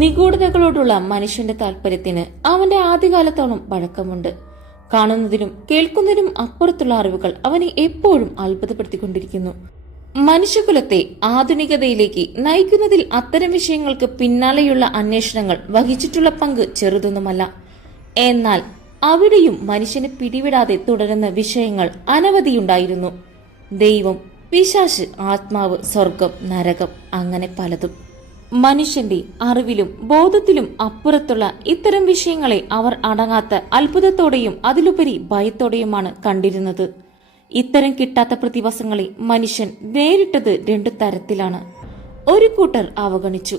നിഗൂഢതകളോടുള്ള മനുഷ്യന്റെ താല്പര്യത്തിന് അവന്റെ ആദ്യകാലത്തോളം പഴക്കമുണ്ട്. കാണുന്നതിനും കേൾക്കുന്നതിനും അപ്പുറത്തുള്ള അറിവുകൾ അവനെ എപ്പോഴും അത്ഭുതപ്പെടുത്തിക്കൊണ്ടിരിക്കുന്നു. മനുഷ്യകുലത്തെ ആധുനികതയിലേക്ക് നയിക്കുന്നതിൽ അത്തരം വിഷയങ്ങൾക്ക് പിന്നാലെയുള്ള അന്വേഷണങ്ങൾ വഹിച്ചിട്ടുള്ള പങ്ക് ചെറുതൊന്നുമല്ല. എന്നാൽ അവിടെയും മനുഷ്യനെ പിടിവിടാതെ തുടരുന്ന വിഷയങ്ങൾ അനവധിയുണ്ടായിരുന്നു. ദൈവം, പിശാച്, ആത്മാവ്, സ്വർഗം, നരകം, അങ്ങനെ പലതും. മനുഷ്യന്റെ അറിവിലും ബോധത്തിലും അപ്പുറത്തുള്ള ഇത്തരം വിഷയങ്ങളെ അവർ അടങ്ങാത്ത അത്ഭുതത്തോടെയും അതിലുപരി ഭയത്തോടെയുമാണ് കണ്ടിരുന്നത്. ഇത്തരം കിട്ടാത്ത പ്രതിഭാസങ്ങളെ മനുഷ്യൻ നേരിട്ടത് രണ്ടു തരത്തിലാണ്. ഒരു കൂട്ടർ അവഗണിച്ചു,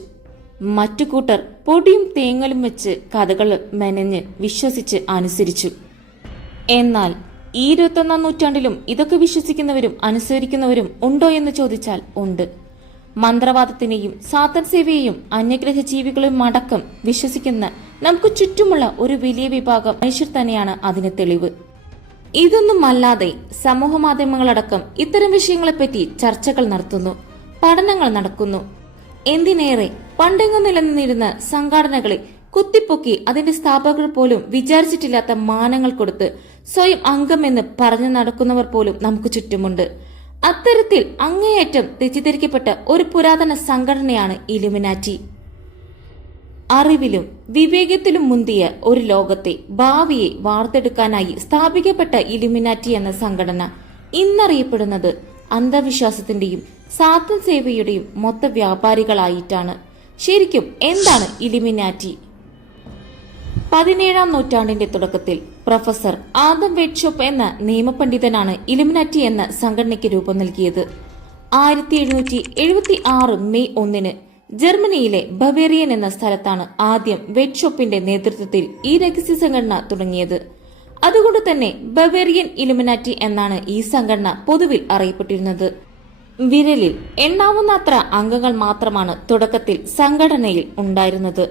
മറ്റു കൂട്ടർ പൊടിയും തേങ്ങലും വെച്ച് കഥകൾ മെനഞ്ഞ് വിശ്വസിച്ച് അനുസരിച്ചു. എന്നാൽ ഈ 21-ാം നൂറ്റാണ്ടിലും ഇതൊക്കെ വിശ്വസിക്കുന്നവരും അനുസരിക്കുന്നവരും ഉണ്ടോ എന്ന് ചോദിച്ചാൽ ഉണ്ട്. മന്ത്രവാദത്തിനെയും സാത്താൻ സേവയെയും അന്യഗ്രഹ ജീവികളെയും അടക്കം വിശ്വസിക്കുന്ന നമുക്ക് ചുറ്റുമുള്ള ഒരു വലിയ വിഭാഗം മനുഷ്യർ തന്നെയാണ് അതിന് തെളിവ്. ഇതൊന്നുമല്ലാതെ സമൂഹ മാധ്യമങ്ങളടക്കം ഇത്തരം വിഷയങ്ങളെപ്പറ്റി ചർച്ചകൾ നടത്തുന്നു, പഠനങ്ങൾ നടക്കുന്നു. എന്തിനേറെ പണ്ടെങ്ങും നിലനിന്നിരുന്ന സംഘടനകളെ കുത്തിപ്പൊക്കി അതിന്റെ സ്ഥാപകർ പോലും വിചാരിച്ചിട്ടില്ലാത്ത മാനങ്ങൾ കൊടുത്ത് സ്വയം അംഗമെന്ന് പറഞ്ഞു നടക്കുന്നവർ പോലും നമുക്ക് ചുറ്റുമുണ്ട്. അത്തരത്തിൽ അങ്ങേയറ്റം തെറ്റിദ്ധരിക്കപ്പെട്ട ഒരു പുരാതന സംഘടനയാണ് ഇലുമിനാറ്റി. അറിവിലും വിവേകത്തിലും മുന്തിയ ഒരു ലോകത്തെ ഭാവിയെ വാർത്തെടുക്കാനായി സ്ഥാപിക്കപ്പെട്ട ഇലുമിനാറ്റി എന്ന സംഘടന ഇന്നറിയപ്പെടുന്നത് അന്ധവിശ്വാസത്തിന്റെയും സാത്താൻ സേവയുടെയും മൊത്ത വ്യാപാരികളായിട്ടാണ്. ശരിക്കും എന്താണ് ഇലുമിനാറ്റി? 17-ാം നൂറ്റാണ്ടിന്റെ തുടക്കത്തിൽ പ്രൊഫസർ ആദം വെഡ്ഷോപ്പ് എന്ന നിയമപണ്ഡിതനാണ് ഇലുമിനാറ്റി എന്ന സംഘടനയ്ക്ക് രൂപം നൽകിയത്. 1776 മെയ് 1 ജർമ്മനിയിലെ ബവേറിയൻ എന്ന സ്ഥലത്താണ് ആദ്യം വെഡ്ഷോപ്പിന്റെ നേതൃത്വത്തിൽ ഈ രഹസ്യ സംഘടന തുടങ്ങിയത്. അതുകൊണ്ട് തന്നെ ബവേറിയൻ ഇലുമിനാറ്റി എന്നാണ് ഈ സംഘടന പൊതുവിൽ അറിയപ്പെട്ടിരുന്നത്. വിരലിൽ എണ്ണാവുന്നത്ര അംഗങ്ങൾ മാത്രമാണ് തുടക്കത്തിൽ സംഘടനയിൽ ഉണ്ടായിരുന്നത്.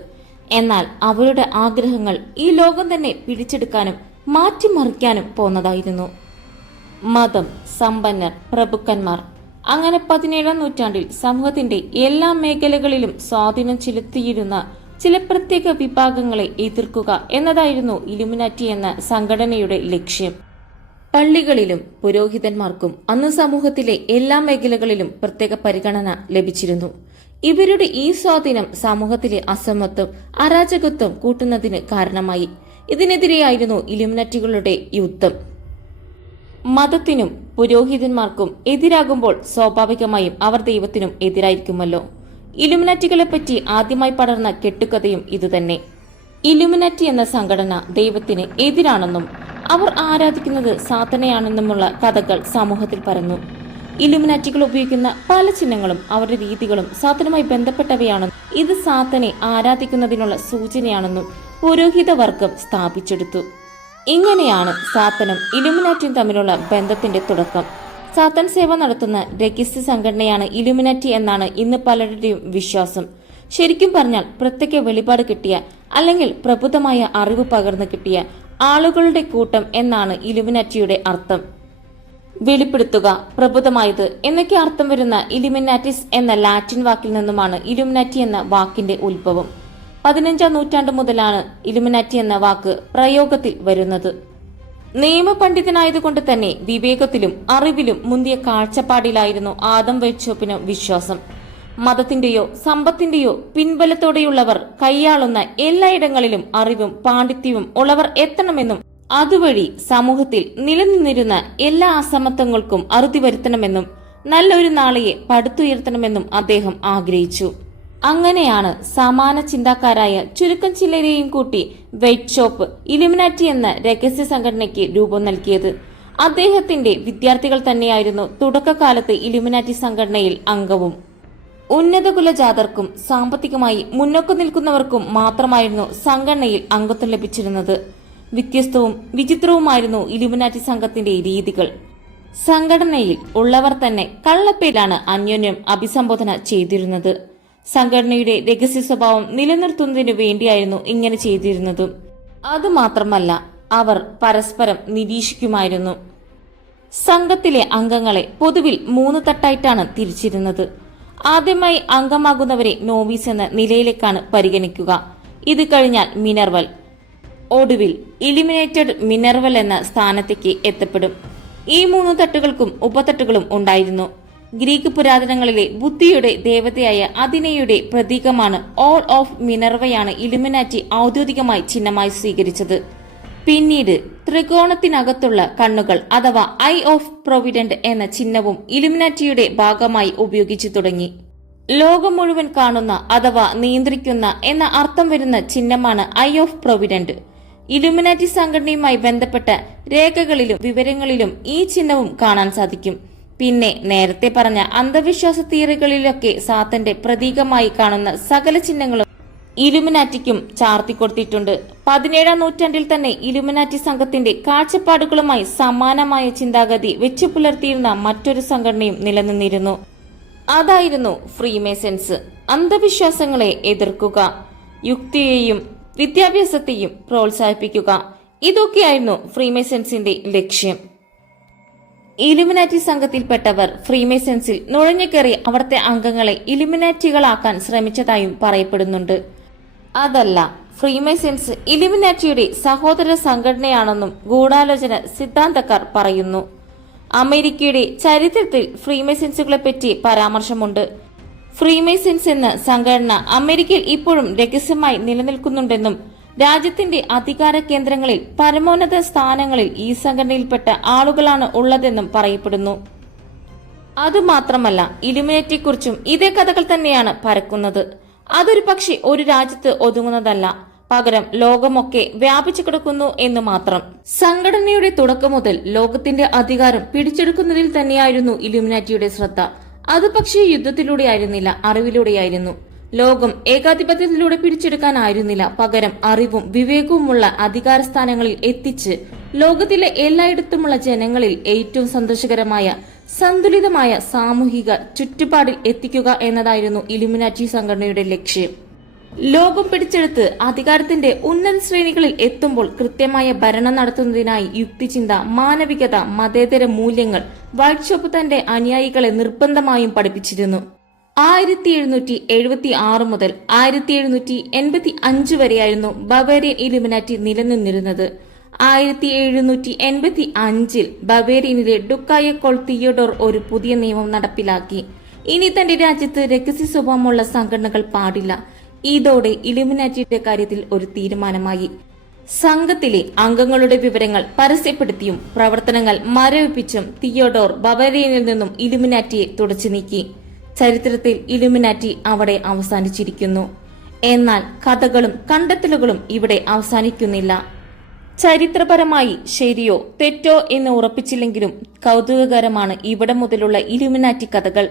എന്നാൽ അവരുടെ ആഗ്രഹങ്ങൾ ഈ ലോകം തന്നെ പിടിച്ചെടുക്കാനും മാറ്റിമറിക്കാനും പോന്നതായിരുന്നു. മതം, സമ്പന്നർ, പ്രഭുക്കന്മാർ, അങ്ങനെ 17-ാം നൂറ്റാണ്ടിൽ സമൂഹത്തിന്റെ എല്ലാ മേഖലകളിലും സ്വാധീനം ചെലുത്തിയിരുന്ന ചില പ്രത്യേക വിഭാഗങ്ങളെ എതിർക്കുക എന്നതായിരുന്നു ഇലുമിനാറ്റി എന്ന സംഘടനയുടെ ലക്ഷ്യം. പള്ളികളിലും പുരോഹിതന്മാർക്കും അന്ന് സമൂഹത്തിലെ എല്ലാ മേഖലകളിലും പ്രത്യേക പരിഗണന ലഭിച്ചിരുന്നു. ഇവരുടെ ഈ സ്വാധീനം സമൂഹത്തിലെ അസമത്വം, അരാജകത്വം കൂട്ടുന്നതിന് കാരണമായി. ഇതിനെതിരെയായിരുന്നു ഇലുമിനാറ്റികളുടെ യുദ്ധം. മതത്തിനും പുരോഹിതന്മാർക്കും എതിരാകുമ്പോൾ സ്വാഭാവികമായും അവർ ദൈവത്തിനും എതിരായിരിക്കുമല്ലോ. ഇലുമിനാറ്റികളെ പറ്റി ആദ്യമായി പടർന്ന കെട്ടുകഥയും ഇതുതന്നെ. ഇലുമിനാറ്റി എന്ന സംഘടന ദൈവത്തിന് എതിരാണെന്നും അവർ ആരാധിക്കുന്നത് സാത്താനെയാണെന്നുമുള്ള കഥകൾ സമൂഹത്തിൽ പരന്നു. ഇലുമിനാറ്റികൾ ഉപയോഗിക്കുന്ന പല ചിഹ്നങ്ങളും അവരുടെ രീതികളും സാത്താനുമായി ബന്ധപ്പെട്ടവയാണെന്നും ഇത് സാത്താനെ ആരാധിക്കുന്നതിനുള്ള സൂചനയാണെന്നും പുരോഹിതവർഗം സ്ഥാപിച്ചെടുത്തു. ഇങ്ങനെയാണ് സാത്താനും ഇലുമിനാറ്റിയും തമ്മിലുള്ള ബന്ധത്തിന്റെ തുടക്കം. സാത്താൻ സേവ നടത്തുന്ന രഹസ്യ സംഘടനയാണ് ഇലുമിനാറ്റി എന്നാണ് ഇന്ന് പലരുടെയും വിശ്വാസം. ശരിക്കും പറഞ്ഞാൽ പ്രത്യേക വെളിപാട് കിട്ടിയ അല്ലെങ്കിൽ പ്രബുദ്ധമായ അറിവ് പകർന്നു കിട്ടിയ ആളുകളുടെ കൂട്ടം എന്നാണ് ഇലുമിനാറ്റിയുടെ അർത്ഥം. വെളിപ്പെടുത്തുക, പ്രബുദ്ധമായത് എന്നൊക്കെ അർത്ഥം വരുന്ന ഇലുമിനാറ്റിസ് എന്ന ലാറ്റിൻ വാക്കിൽ നിന്നുമാണ് ഇലുമിനാറ്റി എന്ന വാക്കിന്റെ ഉത്ഭവം. 15-ാം നൂറ്റാണ്ട് മുതലാണ് ഇലുമിനാറ്റി എന്ന വാക്ക് പ്രയോഗത്തിൽ വരുന്നത്. നിയമപണ്ഡിതനായതുകൊണ്ട് തന്നെ വിവേകത്തിലും അറിവിലും മുന്തിയ കാഴ്ചപ്പാടിലായിരുന്നു ആദം വെഡ്ഷോപ്പിന് വിശ്വാസം. മതത്തിന്റെയോ സമ്പത്തിന്റെയോ പിൻബലത്തോടെയുള്ളവർ കൈയാളുന്ന എല്ലായിടങ്ങളിലും അറിവും പാണ്ഡിത്യവും ഉള്ളവർ എത്തണമെന്നും അതുവഴി സമൂഹത്തിൽ നിലനിന്നിരുന്ന എല്ലാ അസമത്വങ്ങൾക്കും അറുതി വരുത്തണമെന്നും നല്ലൊരു നാളെയെ പടുത്തുയർത്തണമെന്നും അദ്ദേഹം ആഗ്രഹിച്ചു. അങ്ങനെയാണ് സമാന ചിന്താക്കാരായ ചുരുക്കം ചിലരെയും കൂട്ടി വെഡ്ഷോപ്പ് ഇലുമിനാറ്റി എന്ന രഹസ്യ സംഘടനയ്ക്ക് രൂപം നൽകിയത്. അദ്ദേഹത്തിന്റെ വിദ്യാർത്ഥികൾ തന്നെയായിരുന്നു തുടക്കകാലത്ത് ഇലുമിനാറ്റി സംഘടനയിൽ അംഗവും. ഉന്നത കുലജാതർക്കും സാമ്പത്തികമായി മുന്നോക്കം നിൽക്കുന്നവർക്കും മാത്രമായിരുന്നു സംഘടനയിൽ അംഗത്വം ലഭിച്ചിരുന്നത്. വ്യത്യസ്തവും വിചിത്രവുമായിരുന്നു ഇലുമിനാറ്റി സംഘത്തിന്റെ രീതികൾ. സംഘടനയിൽ ഉള്ളവർ തന്നെ കള്ളപ്പേരിലാണ് അന്യോന്യം അഭിസംബോധന ചെയ്തിരുന്നത്. സംഘടനയുടെ രഹസ്യ സ്വഭാവം നിലനിർത്തുന്നതിനു വേണ്ടിയായിരുന്നു ഇങ്ങനെ ചെയ്തിരുന്നതും. അതുമാത്രമല്ല, അവർ പരസ്പരം നിരീക്ഷിക്കുമായിരുന്നു. സംഘത്തിലെ അംഗങ്ങളെ പൊതുവിൽ 3 തട്ടായിട്ടാണ് തിരിച്ചിരുന്നത്. ആദ്യമായി അംഗമാകുന്നവരെ നോവീസ് എന്ന നിലയിലേക്കാണ് പരിഗണിക്കുക. ഇത് കഴിഞ്ഞാൽ മിനർവൽ, ഒടുവിൽ ഇലിമിനേറ്റഡ് മിനർവൽ എന്ന സ്ഥാനത്തേക്ക് എത്തപ്പെടും. ഈ 3 തട്ടുകൾക്കും ഉപതട്ടുകളും ഉണ്ടായിരുന്നു. ഗ്രീക്ക് പുരാതനങ്ങളിലെ ബുദ്ധിയുടെ ദേവതയായ അഥീനയുടെ പ്രതീകമാണ് ഓൾ ഓഫ് മിനർവയാണ് ഇലുമിനാറ്റി ഔദ്യോഗികമായി ചിഹ്നമായി സ്വീകരിച്ചത്. പിന്നീട് ത്രികോണത്തിനകത്തുള്ള കണ്ണുകൾ അഥവാ ഐ ഓഫ് പ്രൊവിഡന്റ് എന്ന ചിഹ്നവും ഇലുമിനാറ്റിയുടെ ഭാഗമായി ഉപയോഗിച്ചു തുടങ്ങി. ലോകം മുഴുവൻ കാണുന്ന അഥവാ നിയന്ത്രിക്കുന്ന എന്ന അർത്ഥം വരുന്ന ചിഹ്നമാണ് ഐ ഓഫ് പ്രൊവിഡന്റ്. ഇലുമിനാറ്റി സംഘടനയുമായി ബന്ധപ്പെട്ട രേഖകളിലും വിവരങ്ങളിലും ഈ ചിഹ്നവും കാണാൻ സാധിക്കും. പിന്നെ നേരത്തെ പറഞ്ഞ അന്ധവിശ്വാസ തിയറികളിലൊക്കെ സാത്തന്റെ പ്രതീകമായി കാണുന്ന സകല ചിഹ്നങ്ങളും ഇലുമിനാറ്റിക്കും ചാർത്തിക്കൊടുത്തിട്ടുണ്ട്. 17ാം നൂറ്റാണ്ടിൽ തന്നെ ഇലുമിനാറ്റി സംഘത്തിന്റെ കാഴ്ചപ്പാടുകളുമായി സമാനമായ ചിന്താഗതി വെച്ചു പുലർത്തിയിരുന്ന മറ്റൊരു സംഘടനയും നിലനിന്നിരുന്നു. അതായിരുന്നു ഫ്രീമേസൺസ്. അന്ധവിശ്വാസങ്ങളെ എതിർക്കുക, യുക്തിയെയും വിദ്യാഭ്യാസത്തെയും പ്രോത്സാഹിപ്പിക്കുക, ഇതൊക്കെയായിരുന്നു ഫ്രീമേസൺസിന്റെ ലക്ഷ്യം. ഇലുമിനാറ്റി സംഘത്തിൽപ്പെട്ടവർ ഫ്രീമേസൺസിൽ നുഴഞ്ഞുകയറി അവിടുത്തെ അംഗങ്ങളെ ഇലുമിനാറ്റികളാക്കാൻ ശ്രമിച്ചതായും പറയപ്പെടുന്നുണ്ട്. അതല്ല, ഫ്രീമേസൺസ് ഇലുമിനാറ്റിയുടെ സഹോദര സംഘടനയാണെന്നും ഗൂഢാലോചന സിദ്ധാന്തക്കാർ പറയുന്നു. അമേരിക്കയുടെ ചരിത്രത്തിൽ ഫ്രീമേസൺസുകളെപ്പറ്റി പരാമർശമുണ്ട്. ഫ്രീമേസൺസ് എന്ന സംഘടന അമേരിക്കയിൽ ഇപ്പോഴും രഹസ്യമായി നിലനിൽക്കുന്നുണ്ടെന്നും രാജ്യത്തിന്റെ അധികാര കേന്ദ്രങ്ങളിൽ പരമോന്നത സ്ഥാനങ്ങളിൽ ഈ സംഘടനയിൽപ്പെട്ട ആളുകളാണ് ഉള്ളതെന്നും പറയപ്പെടുന്നു. അതുമാത്രമല്ല, ഇലുമിനാറ്റിയെക്കുറിച്ചും ഇതേ കഥകൾ തന്നെയാണ് പരക്കുന്നത്. അതൊരു പക്ഷേ ഒരു രാജ്യത്ത് ഒതുങ്ങുന്നതല്ല, പകരം ലോകമൊക്കെ വ്യാപിച്ചു കിടക്കുന്നു എന്ന് മാത്രം. സംഘടനയുടെ തുടക്കം മുതൽ ലോകത്തിന്റെ അധികാരം പിടിച്ചെടുക്കുന്നതിൽ തന്നെയായിരുന്നു ഇലുമിനാറ്റിയുടെ ശ്രദ്ധ. അത് പക്ഷേ യുദ്ധത്തിലൂടെ ആയിരുന്നില്ല, അറിവിലൂടെയായിരുന്നു. ലോകം ഏകാധിപത്യത്തിലൂടെ പിടിച്ചെടുക്കാനായിരുന്നില്ല, പകരം അറിവും വിവേകവുമുള്ള അധികാര സ്ഥാനങ്ങളിൽ എത്തിച്ച് ലോകത്തിലെ എല്ലായിടത്തുമുള്ള ജനങ്ങളിൽ ഏറ്റവും സന്തോഷകരമായ സന്തുലിതമായ സാമൂഹിക ചുറ്റുപാടിൽ എത്തിക്കുക എന്നതായിരുന്നു ഇലുമിനാറ്റി സംഘടനയുടെ ലക്ഷ്യം. ലോകം പിടിച്ചെടുത്ത് അധികാരത്തിന്റെ ഉന്നത ശ്രേണികളിൽ എത്തുമ്പോൾ കൃത്യമായ ഭരണം നടത്തുന്നതിനായി യുക്തിചിന്ത, മാനവികത, മതേതര മൂല്യങ്ങൾ വൈറ്റ് ഷോപ്പ് തന്റെ അനുയായികളെ നിർബന്ധമായും പഠിപ്പിച്ചിരുന്നു. 1776 മുതൽ 1785 വരെയായിരുന്നു ബവേറിയൻ ഇലുമിനാറ്റി നിലനിന്നിരുന്നത്. 1785 ബവേറിയനിലെ ഡുക്കായക്കോൾ തിയോഡോർ ഒരു പുതിയ നിയമം നടപ്പിലാക്കി. ഇനി തന്റെ രാജ്യത്ത് രഹസ്യ സ്വഭാവമുള്ള സംഘടനകൾ പാടില്ല. ഇതോടെ ഇലുമിനാറ്റിയുടെ കാര്യത്തിൽ ഒരു തീരുമാനമായി. സംഘത്തിലെ അംഗങ്ങളുടെ വിവരങ്ങൾ പരസ്യപ്പെടുത്തിയും പ്രവർത്തനങ്ങൾ മരവിപ്പിച്ചും തിയോഡോർ ബവേറിയനിൽ നിന്നും ഇലുമിനാറ്റിയെ തുടച്ചു നീക്കി. ചരിത്രത്തിൽ ഇലുമിനാറ്റി അവിടെ അവസാനിച്ചിരിക്കുന്നു. എന്നാൽ കഥകളും കണ്ടെത്തലുകളും ഇവിടെ അവസാനിക്കുന്നില്ല. ചരിത്രപരമായി ശരിയോ തെറ്റോ എന്ന് ഉറപ്പിച്ചില്ലെങ്കിലും കൗതുകകരമാണ് ഇവിടെ മുതലുള്ള ഇലുമിനാറ്റി കഥകൾ.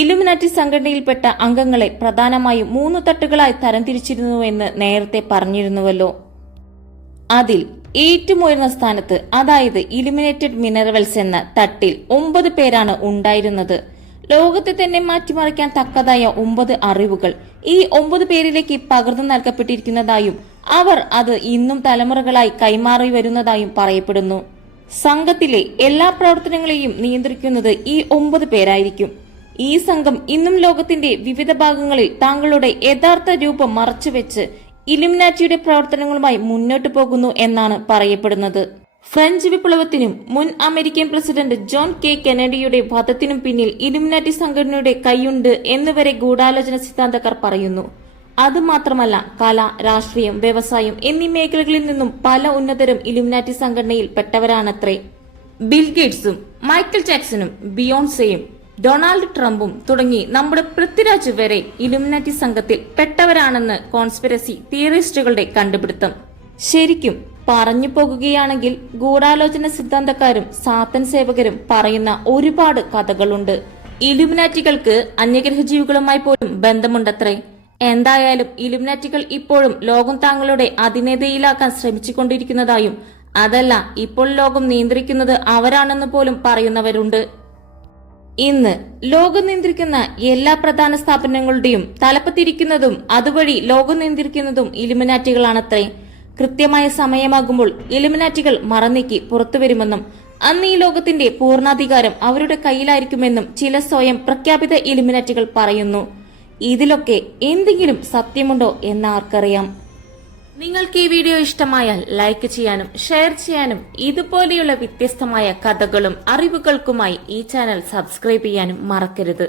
ഇലുമിനാറ്റി സംഘടനയിൽപ്പെട്ട അംഗങ്ങളെ പ്രധാനമായും 3 തട്ടുകളായി തരംതിരിച്ചിരുന്നുവെന്ന് നേരത്തെ പറഞ്ഞിരുന്നുവല്ലോ. അതിൽ ഏറ്റവും ഉയർന്ന സ്ഥാനത്ത്, അതായത് ഇലുമിനേറ്റഡ് മിനറൽസ് എന്ന തട്ടിൽ 9 പേരാണ് ഉണ്ടായിരുന്നത്. ലോകത്തെ തന്നെ മാറ്റിമറിക്കാൻ തക്കതായ 9 അറിവുകൾ ഈ 9 പേരിലേക്ക് പകർന്നു നൽകപ്പെട്ടിരിക്കുന്നതായും അവർ അത് ഇന്നും തലമുറകളായി കൈമാറി വരുന്നതായും പറയപ്പെടുന്നു. സംഘത്തിലെ എല്ലാ പ്രവർത്തനങ്ങളെയും നിയന്ത്രിക്കുന്നത് ഈ 9 പേരായിരിക്കും. ഈ സംഘം ഇന്നും ലോകത്തിന്റെ വിവിധ ഭാഗങ്ങളിൽ തങ്ങളുടെ യഥാർത്ഥ രൂപം മറച്ചുവെച്ച് ഇലുമിനാറ്റിയുടെ പ്രവർത്തനങ്ങളുമായി മുന്നോട്ടു പോകുന്നു എന്നാണ് പറയപ്പെടുന്നത്. ഫ്രഞ്ച് വിപ്ലവത്തിനും മുൻ അമേരിക്കൻ പ്രസിഡന്റ് ജോൺ കെ കെനഡിയുടെ വധത്തിനും പിന്നിൽ ഇലുമിനാറ്റി സംഘടനയുടെ കൈയുണ്ട് എന്നുവരെ ഗൂഢാലോചന സിദ്ധാന്തക്കാർ പറയുന്നു. അതുമാത്രമല്ല, കല, രാഷ്ട്രീയം, വ്യവസായം എന്നീ മേഖലകളിൽ നിന്നും പല ഉന്നതരും ഇലുമിനാറ്റി സംഘടനയിൽ പെട്ടവരാണത്രേ. ബിൽ ഗേറ്റ്സും മൈക്കൽ ജാക്സണും ബിയോൺസെയും ഡൊണാൾഡ് ട്രംപും തുടങ്ങി നമ്മുടെ പൃഥ്വിരാജ് വരെ ഇലുമിനാറ്റി സംഘത്തിൽ പെട്ടവരാണെന്ന് കോൺസ്പിറസി തിയറിസ്റ്റുകളുടെ കണ്ടുപിടുത്തം. ശരിക്കും പറഞ്ഞു പോകുകയാണെങ്കിൽ ഗൂഢാലോചന സിദ്ധാന്തക്കാരും സാത്തൻ സേവകരും പറയുന്ന ഒരുപാട് കഥകളുണ്ട്. ഇലുമിനാറ്റികൾക്ക് അന്യഗ്രഹജീവികളുമായി പോലും ബന്ധമുണ്ടത്രേ. എന്തായാലും ഇലുമിനാറ്റികൾ ഇപ്പോഴും ലോകം തങ്ങളുടെ അധീനതയിലാക്കാൻ ശ്രമിച്ചുകൊണ്ടിരിക്കുന്നതായും അതല്ല, ഇപ്പോൾ ലോകം നിയന്ത്രിക്കുന്നത് അവരാണെന്ന് പോലും പറയുന്നവരുണ്ട്. ഇന്ന് ലോകം നിയന്ത്രിക്കുന്ന എല്ലാ പ്രധാന സ്ഥാപനങ്ങളുടെയും തലപ്പത്തിരിക്കുന്നതും അതുവഴി ലോകം നിയന്ത്രിക്കുന്നതും ഇലുമിനാറ്റികളാണത്രേ. കൃത്യമായ സമയമാകുമ്പോൾ ഇലുമിനാറ്റികൾ മറന്നീക്കി പുറത്തുവരുമെന്നും അന്ന് ഈ ലോകത്തിന്റെ പൂർണ്ണാധികാരം അവരുടെ കയ്യിലായിരിക്കുമെന്നും ചില സ്വയം പ്രഖ്യാപിത ഇലുമിനാറ്റികൾ പറയുന്നു. ഇതിലൊക്കെ എന്തെങ്കിലും സത്യമുണ്ടോ എന്ന് ആർക്കറിയാം. നിങ്ങൾക്ക് ഈ വീഡിയോ ഇഷ്ടമായാൽ ലൈക്ക് ചെയ്യാനും ഷെയർ ചെയ്യാനും ഇതുപോലെയുള്ള വ്യത്യസ്തമായ കഥകളും അറിവുകൾക്കുമായി ഈ ചാനൽ സബ്സ്ക്രൈബ് ചെയ്യാനും മറക്കരുത്.